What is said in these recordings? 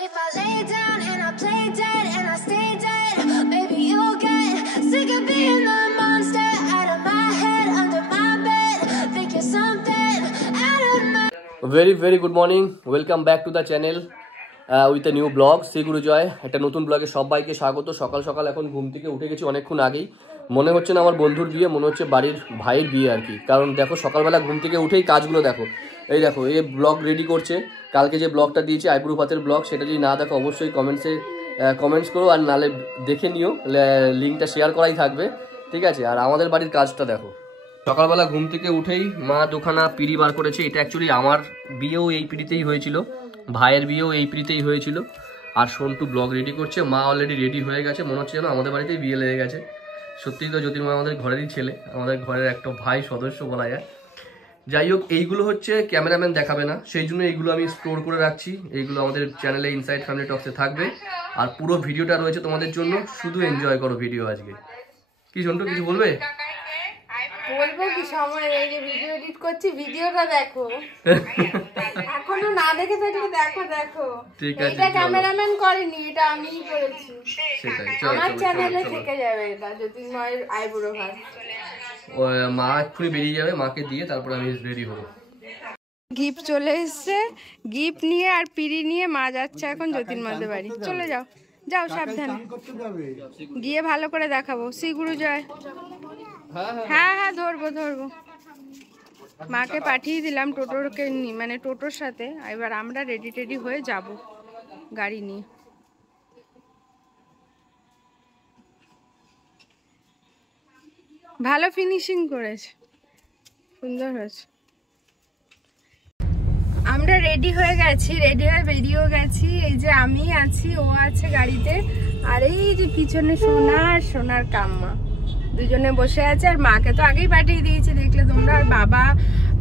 But if I lay down and I play dead and I stay dead, maybe you'll get sick of being the monster out of my head, under my bed. Think you're something out of my... Very good morning. Welcome back to the channel with a new blog. Shri Guru জয়। একটা নতুন ব্লগে সবাইকে স্বাগত। সকাল সকাল এখন ঘুম থেকে উঠে গেছি অনেকক্ষণ আগেই। মনে হচ্ছে না আমার বন্ধুর বিয়ে, মনে হচ্ছে বাড়ির ভাইয়ের বিয়ে আর কি। কারণ দেখো সকালবেলা ঘুম থেকে উঠেই কাজগুলো দেখো। এই দেখো এই ব্লগ রেডি করছে। কালকে যে ব্লগটা দিয়েছি আইব্রু পাতের ব্লগ, সেটা যদি না দেখো অবশ্যই কমেন্টস করো, আর নালে দেখে নিও, লিঙ্কটা শেয়ার করাই থাকবে, ঠিক আছে। আর আমাদের বাড়ির কাজটা দেখো। সকালবেলা ঘুম থেকে উঠেই মা দুখানা পিঁড়ি বার করেছে। এটা অ্যাকচুয়ালি আমার বিয়েও এই পিঁড়িতেই হয়েছিল, ভাইয়ের বিয়েও এই পিঁড়িতেই হয়েছিল। আর সন্টু ব্লগ রেডি করছে, মা অলরেডি রেডি হয়ে গেছে। মনে হচ্ছে যেন আমাদের বাড়িতেই বিয়ে লেগে গেছে। সত্যিই তো জ্যোতির্ময় আমাদের ঘরেরই ছেলে, আমাদের ঘরের একটা ভাই সদস্য বলা যায়। যাই হোক, এইগুলো হচ্ছে ক্যামেরাম্যান দেখাবে না, সেই জন্য এইগুলো আমি স্টোর করে রাখছি। এইগুলো আমাদের চ্যানেলে ইনসাইড ফ্যামিলি টক্সে থাকবে, আর পুরো ভিডিওটা রয়েছে তোমাদের জন্য। শুধু এনজয় করো ভিডিও আজকে। কি সন্টু কিছু বলবে? বলবো কি, সময় এই যে ভিডিও এডিট করছি, ভিডিওটা দেখো। এখনো না দেখে থাকলে দেখো। ঠিক আছে, এটা ক্যামেরাম্যান করেনি, এটা আমিই করেছি। সেটাই, আমার চ্যানেলে থেকে যাবে এটা, জ্যোতির্ময়ের আইবুড়ো ভাত। মা এক্ষুনি বেরিয়ে যাবে, মাকে দিয়ে তারপর আমি রেডি হবো। গিফট চলে এসছে, গিফট নিয়ে আর পিড়ি নিয়ে মা যাচ্ছে এখন জ্যোতির্ময়দের বাড়ি। চলে যাও সাবধানে গিয়ে ভালো করে দেখাবো। শ্রী গুরু জয়। হ্যাঁ ধরবো। মাকে পাঠিয়ে দিলাম টোটোকে, মানে টোটোর সাথে। এবার আমরা রেডি হয়ে যাব গাড়ি নিয়ে। ভালো ফিনিশিং করেছে, সুন্দর হয়েছে। আমরা রেডি হয়ে বেরিয়েও গেছি। এই যে আমি আছি, ও আছে গাড়িতে, আর এই যে পিছনে সোনার কাম্মা দুজনে বসে আছে। আর মাকে তো আগেই পাঠিয়ে দিয়েছে, দেখলে তোমরা। আর বাবা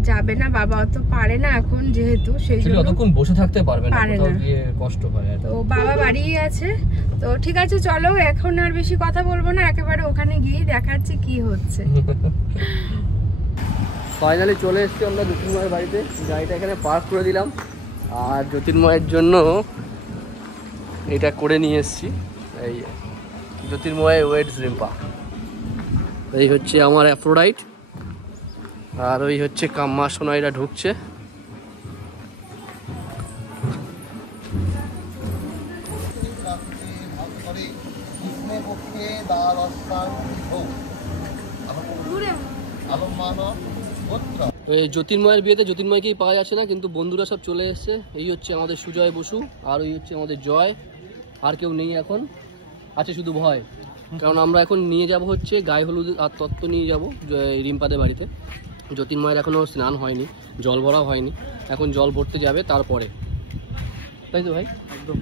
যাবে না, বাবা অত পারে না এখন, যেহেতু সেই জন্য অতক্ষণ বসে থাকতে পারবে না, কষ্ট পায়। তো বাবা বাড়িই আছে। তো ঠিক আছে, চলো এখন আর বেশি কথা বলবো না, একেবারে ওখানে গিয়েই দেখাচ্ছি কি হচ্ছে। ফাইনালি চলে এসেছি আমরা জ্যোতির্ময়ের বাড়িতে। গাড়িটা এখানে পার্ক করে দিলাম, আর জ্যোতির্ময়ের জন্য এটা করে নিয়ে এসেছি। এই জ্যোতির্ময় ওয়েটস রিম্পা, এই হচ্ছে আমার অ্যাফ্রোডাইট, আর ওই হচ্ছে কাম্মা সোনাইরা ঢুকছে। জ্যোতির্ময়ের বিয়েতে জ্যোতির্ময়কেই পাওয়া যাচ্ছে না, কিন্তু বন্ধুরা সব চলে এসছে। এই হচ্ছে আমাদের সুজয় বসু, আর ওই হচ্ছে আমাদের জয়। আর কেউ নেই এখন, আছে শুধু ভয়। কারণ আমরা এখন নিয়ে যাব হচ্ছে গায়ে হলুদ আর তত্ত্ব নিয়ে যাব রিম্পাদের বাড়িতে। জ্যোতির্ময়ের এখনও স্নান হয়নি, জল ভরাও হয়নি, এখন জল ভরতে যাবে তারপরে, তাই তো ভাই? একদম।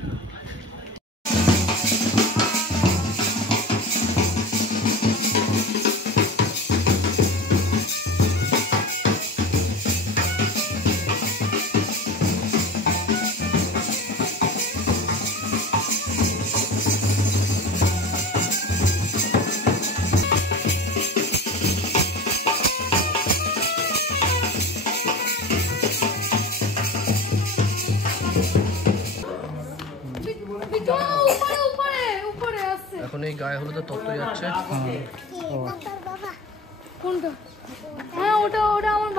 এখন এই গায়ে হলুদের তত্ত্ব যাচ্ছে। কোনটা? হ্যাঁ, ওটা আমার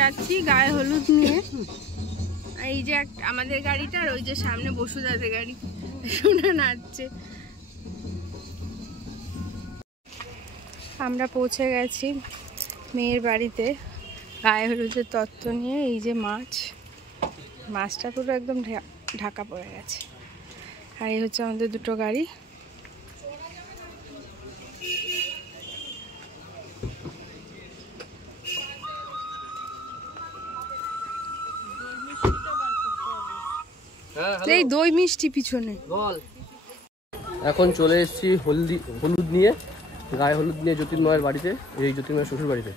যাচ্ছি গায়ে হলুদ নিয়ে। এই যে আমাদের গাড়িটা, আর ওই যে সামনে বসুদাদের গাড়ি, শোনা নাচছে। আমরা পৌঁছে গেছি মেয়ের বাড়িতে গায়ে হলুদের তত্ত্ব নিয়ে। এই যে মাছটা পুরো একদম ঢাকা পড়ে গেছে। আর এই হচ্ছে আমাদের দুটো গাড়ি। এই দই মিষ্টি পিছনে এখন চলে এসেছি হলুদ নিয়ে, গায়ে হলুদ নিয়ে জ্যোতির্ময়ের বাড়িতে, এই জ্যোতির্ময়ের শ্বশুর বাড়িতে।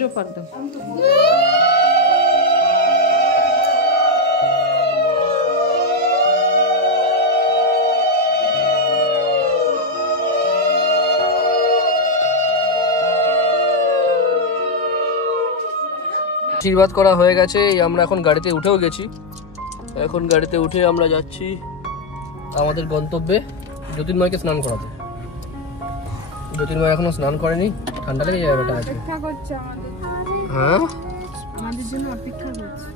जो कर दो আশীর্বাদ করা হয়ে গেছে, আমরা এখন গাড়িতে উঠেও গেছি। এখন গাড়িতে উঠে আমরা যাচ্ছি আমাদের গন্তব্যে জ্যোতির্ময়কে স্নান করাতে। জ্যোতির্ময় এখনো স্নান করেনি, ঠান্ডা লেগে যাবে বেটা আছে। অপেক্ষা করছে আমাদের, হ্যাঁ আমাদের জন্য অপেক্ষা করছে।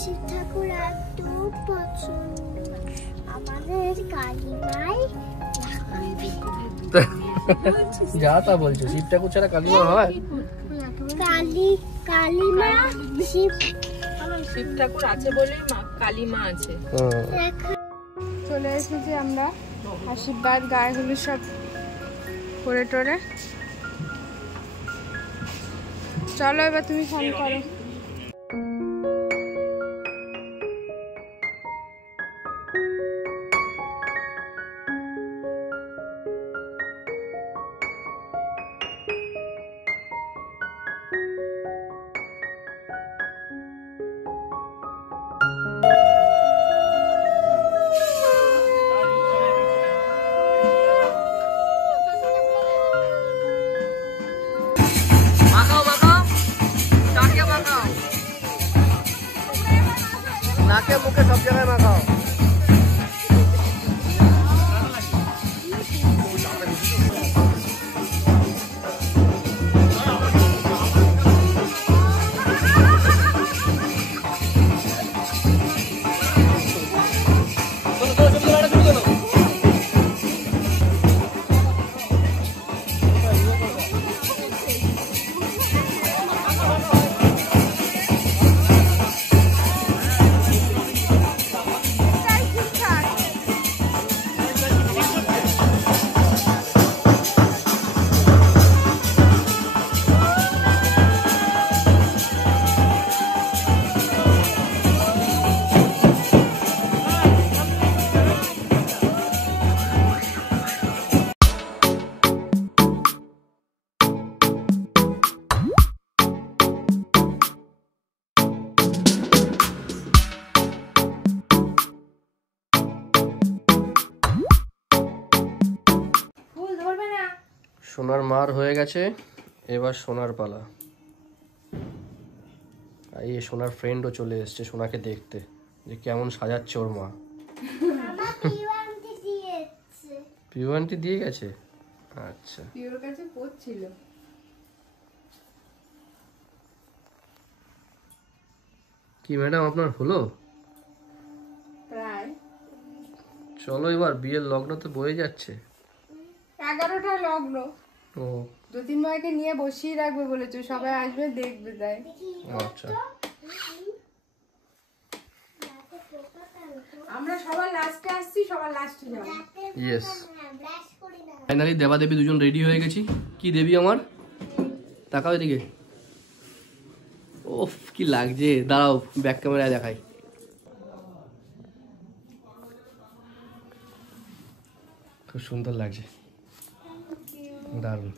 শিব ঠাকুর এত পছন্দ আমাদের কালিমাই। যা তা বলছো, শিব ঠাকুর ছাড়া কালিমা হয়? কালিমা শিব ঠাকুর আছে বলেই কালিমা আছে। চলে এসেছি আমরা, আশীর্বাদ গায়ে হলুদ সব করে টোরে। চলো এবার তুমি ফোন করো। নাকে মুখে সব জায়গায় মাখাও। সোনার মার হয়ে গেছে, এবার সোনার পালা। এই সোনার ফ্রেন্ডও চলে এসছে সোনাকে দেখতে, যে কেমন সাজাচ্ছে ওর মা। পিউ আন্টি দিয়ে গেছে। আচ্ছা, পিউর কাছে পড়ছিল। কি ম্যাডাম আপনার হলো? প্রায়। চলো এবার বিয়ের লগ্ন তো বয়ে যাচ্ছে। 11টা লগ্ন। ও জ্যোতির্ময়কে নিয়ে বসিয়ে রাখবে বলেছে, সবাই আসবে দেখবে তাই। আচ্ছা, আমরা সবার লাস্টে আসছি, সবার লাস্টে যাব। ইয়েস। ফাইনালি দেবা দেবী দুজন রেডি হয়ে গেছি। কি দেবী আমার? তাকাও এদিকে। ওফ কি লাগছে, দাঁড়াও ব্যাক ক্যামেরায় দেখাই। খুব সুন্দর লাগছে, দারুণ।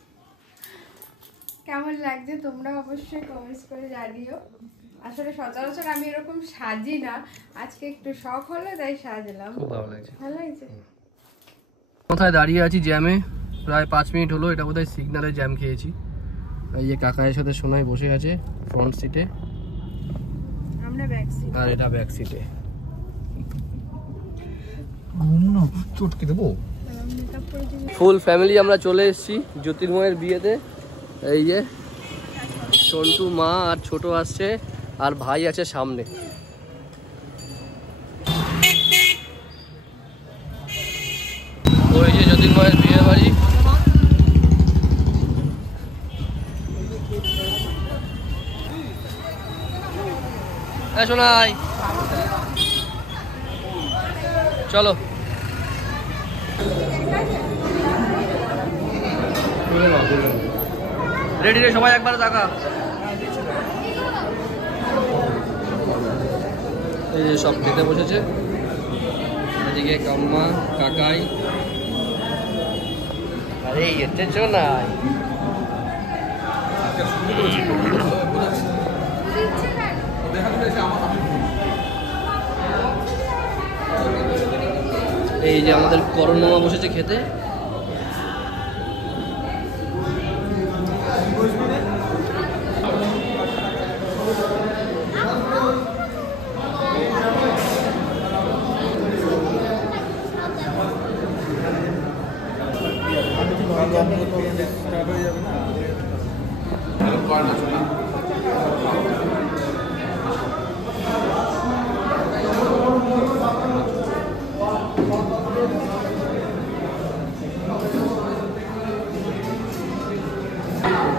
কেমন লাগছে তোমরা অবশ্যই কমেন্টস করে জানিও। আসলে সচরাচর আমি এরকম সাজি না, আজকে একটু শখ হলো তাই সাজলাম। খুব ভালো লাগছে। ভালো লাগছে। কোথায় দাঁড়িয়ে আছি জ্যামে, প্রায় 5 মিনিট হলো। এটা বোধহয় সিগনালে জ্যাম খেয়েছি। এই যে কাকায়ের সাথে সোনাই বসে আছে ফ্রন্ট সিটে, আমরা ব্যাক সিট, আর এটা ব্যাক সিটে। চটকে দেবো। ফুল ফ্যামিলি আমরা চলে এসেছি জ্যোতির্ময়ের বিয়েতে। এই যে সন্টু, মা আর ছোট আসছে, আর ভাই আছে সামনে। ওই যে জ্যোতির্ময়ের বিয়ে বাড়ি। হ্যাঁ শোনাই, চলো। রেডি রে সবাই, একবার দেখা। এই যে সব খেতে বসেছে, এদিকে কাম্মা, কাকাই। আরে এতে শোনাই, এই যে আমাদের করণ মামা বসেছে খেতে।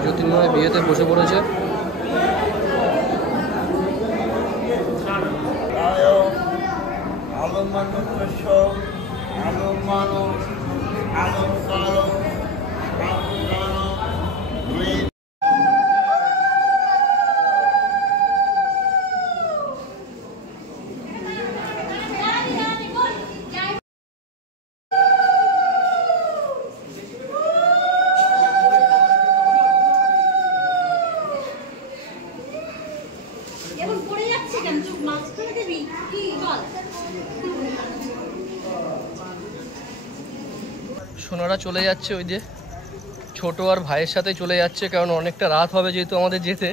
জ্যোতির্ময় বিয়েতে বসে পড়েছে। সোনারা চলে যাচ্ছে, ওই যে ছোট আর ভাইয়ের সাথে চলে যাচ্ছে, কারণ অনেকটা রাত হবে যেহেতু আমাদের যেতে,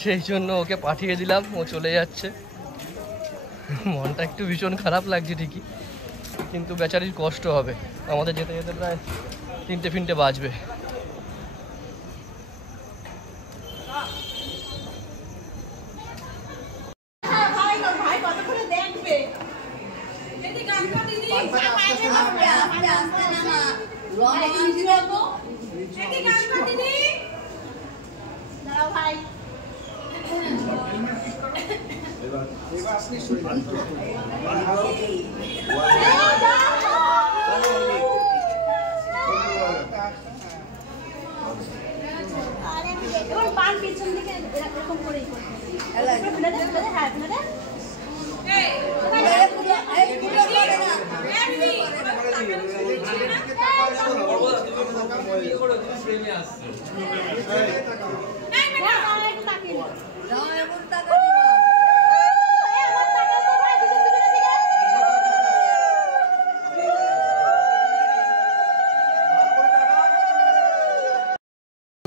সেই জন্য ওকে পাঠিয়ে দিলাম, ও চলে যাচ্ছে। মনটা একটু ভীষণ খারাপ লাগছে ঠিকই, কিন্তু বেচারির কষ্ট হবে, আমাদের যেতে যেতে প্রায় 3টে বাজবে।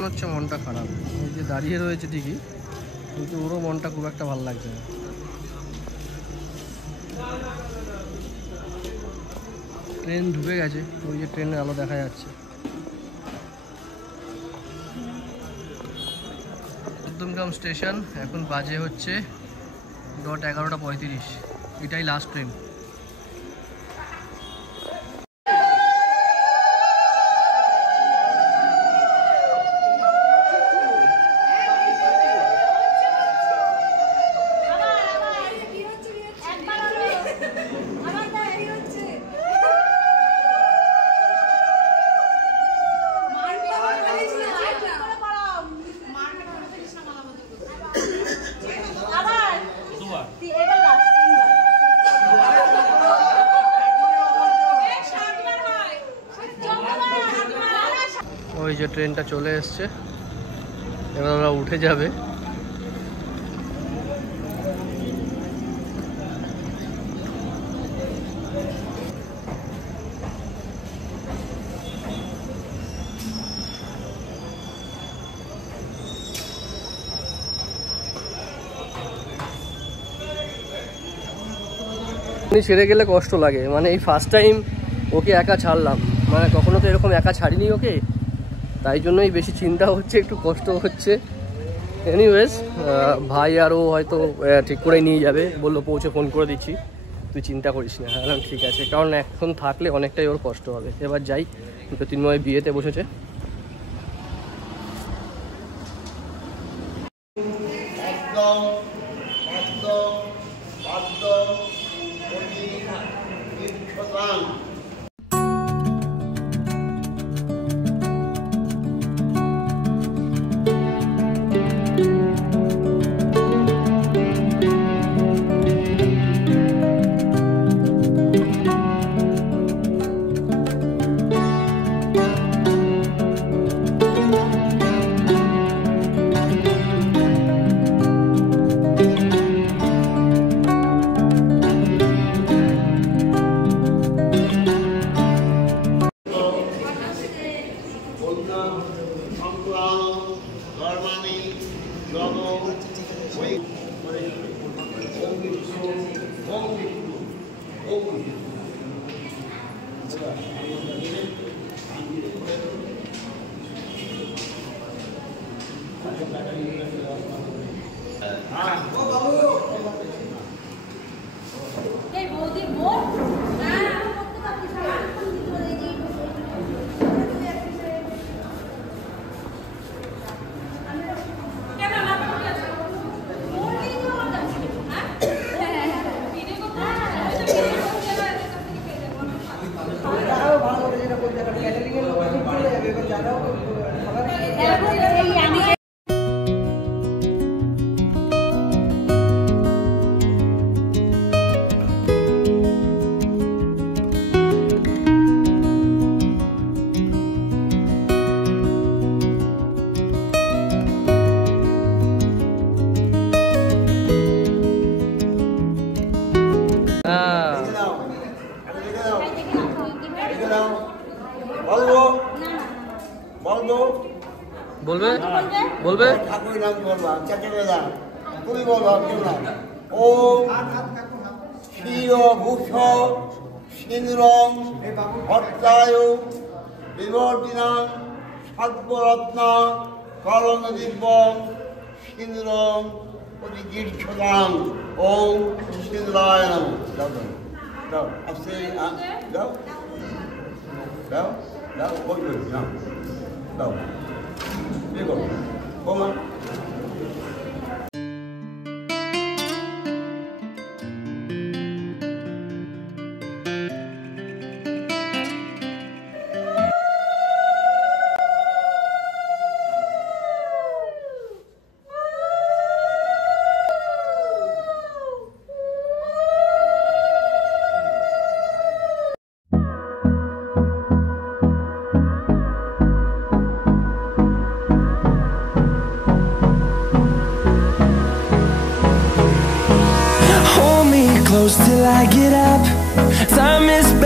হচ্ছে মনটা খারাপ, এই যে দাঁড়িয়ে রয়েছে ঠিকই, কিন্তু ওরও মনটা খুব একটা ভালো লাগছে না। ট্রেন ঢুকে গেছে, ওই যে ট্রেনের আলো দেখা যাচ্ছে। মধ্যমগ্রাম স্টেশন, এখন বাজে হচ্ছে 11:35, এটাই লাস্ট ট্রেন। ওই যে ট্রেনটা চলে এসছে, এবার ওরা উঠে যাবে। ছেড়ে গেলে কষ্ট লাগে, মানে এই ফার্স্ট টাইম ওকে একা ছাড়লাম, মানে কখনো তো এরকম একা ছাড়িনি ওকে, তাই জন্যই বেশি চিন্তা হচ্ছে, একটু কষ্ট হচ্ছে। এনিওয়েজ ভাই আরও হয়তো ঠিক করে নিয়ে যাবে, বললো পৌঁছে ফোন করে দিচ্ছি, তুই চিন্তা করিস না। হ্যাঁ ঠিক আছে, কারণ এখন থাকলে অনেকটাই ওর কষ্ট হবে। এবার যাই, জ্যোতির্ময় বিয়েতে বসেছে। বলবে বলবে ঠাকুর নাম বলবা চেষ্টা তুমি বলবা কেউ না। ওম ক্ষীরভূষ সিন্দুরং ভট্টায় বিবর্তিনাং সর্বরত্না করণ দিব্যং সিন্দুরং অতি দীর্ঘদাং। ওম সিন্দুরায় নমঃ। দাও দাও আস্তে দাও দাও দাও বই দাও দাও দেখো কমা।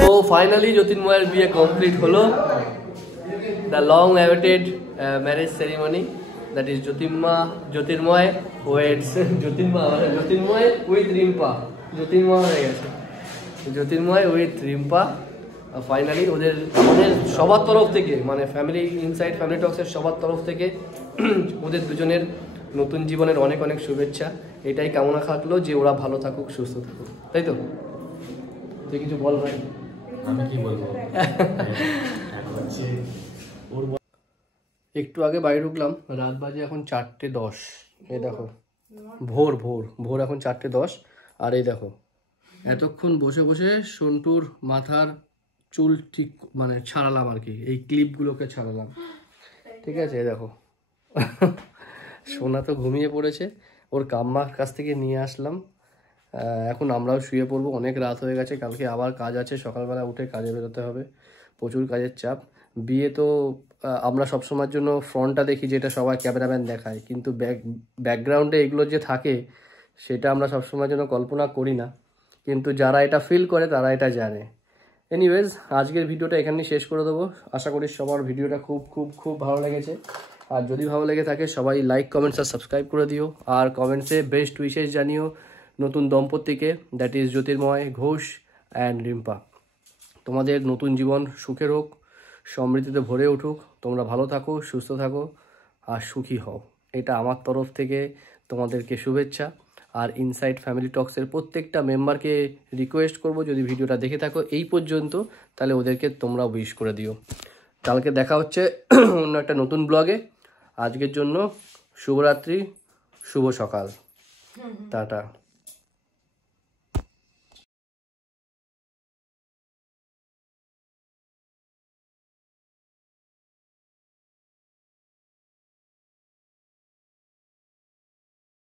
তো ফাইনালি জ্যোতির্ময়ের বিয়ে কমপ্লিট হলো। The long awaited marriage ceremony, that is Jyotirmoy weds Jyotirmoy with Rimpa. Jyotirmoy হয়ে গেছে, জ্যোতির্ময় উইথ রিম্পা। ফাইনালি আমাদের সবার তরফ থেকে, মানে ফ্যামিলি ইনসাইড ফ্যামিলি টক্সের সবার তরফ থেকে ওদের দুজনের নতুন জীবনের অনেক অনেক শুভেচ্ছা। এটাই কামনা থাকলো যে ওরা ভালো থাকুক, সুস্থ থাকুক, তাই তো? তুই কিছু বল ভাই। আমি কি বলবো, একটু আগে বাড়ি ঢুকলাম, রাত বাজে এখন 4:10। এই দেখো ভোর ভোর ভোর এখন 4:10। আর এই দেখো এতক্ষণ বসে বসে সন্টুর মাথার চুল ঠিক মানে ছাড়ালাম আর কি, এই ক্লিপগুলোকে ছাড়ালাম, ঠিক আছে? এই দেখো সোনা তো ঘুমিয়ে পড়েছে, ওর কাম্মার কাছ থেকে নিয়ে আসলাম। এখন আমরাও শুয়ে পড়বো, অনেক রাত হয়ে গেছে, কালকে আবার কাজ আছে, সকালবেলা উঠে কাজে বেরোতে হবে, প্রচুর কাজের চাপ। বিয়ে তো আমরা সবসময়ের জন্য ফ্রন্টটা দেখি, যেটা সবাই ক্যামেরাম্যান দেখায়, কিন্তু ব্যাকগ্রাউন্ডে এগুলো যে থাকে সেটা আমরা সবসময়ের জন্য কল্পনা করি না, কিন্তু যারা এটা ফিল করে তারা এটা জানে। এনিওয়েজ, আজকের ভিডিওটা এখানেই শেষ করে দেবো। আশা করি সবার ভিডিওটা খুব খুব খুব ভালো লেগেছে। আর যদি ভালো লেগে থাকে সবাই লাইক, কমেন্টস আর সাবস্ক্রাইব করে দিও। আর কমেন্টসে বেস্ট উইশেস জানিও নতুন দম্পতিকে, that is Jyotirmoy Ghosh and Rimpa. তোমাদের নতুন জীবন সুখের হোক, সমৃদ্ধিতে ভরে উঠুক, তোমরা ভালো থাকো, সুস্থ থাকো আর সুখী হও। এটা আমার তরফ থেকে তোমাদেরকে শুভেচ্ছা। আর ইনসাইড ফ্যামিলি টক্সের প্রত্যেকটা মেম্বারকে রিকোয়েস্ট করব, যদি ভিডিওটা দেখে থাকো এই পর্যন্ত, তাহলে ওদেরকে তোমরা উইশ করে দিও। কালকে দেখা হচ্ছে অন্য একটা নতুন ব্লগে। আজকের জন্য শুভরাত্রি, শুভ সকাল, টাটা।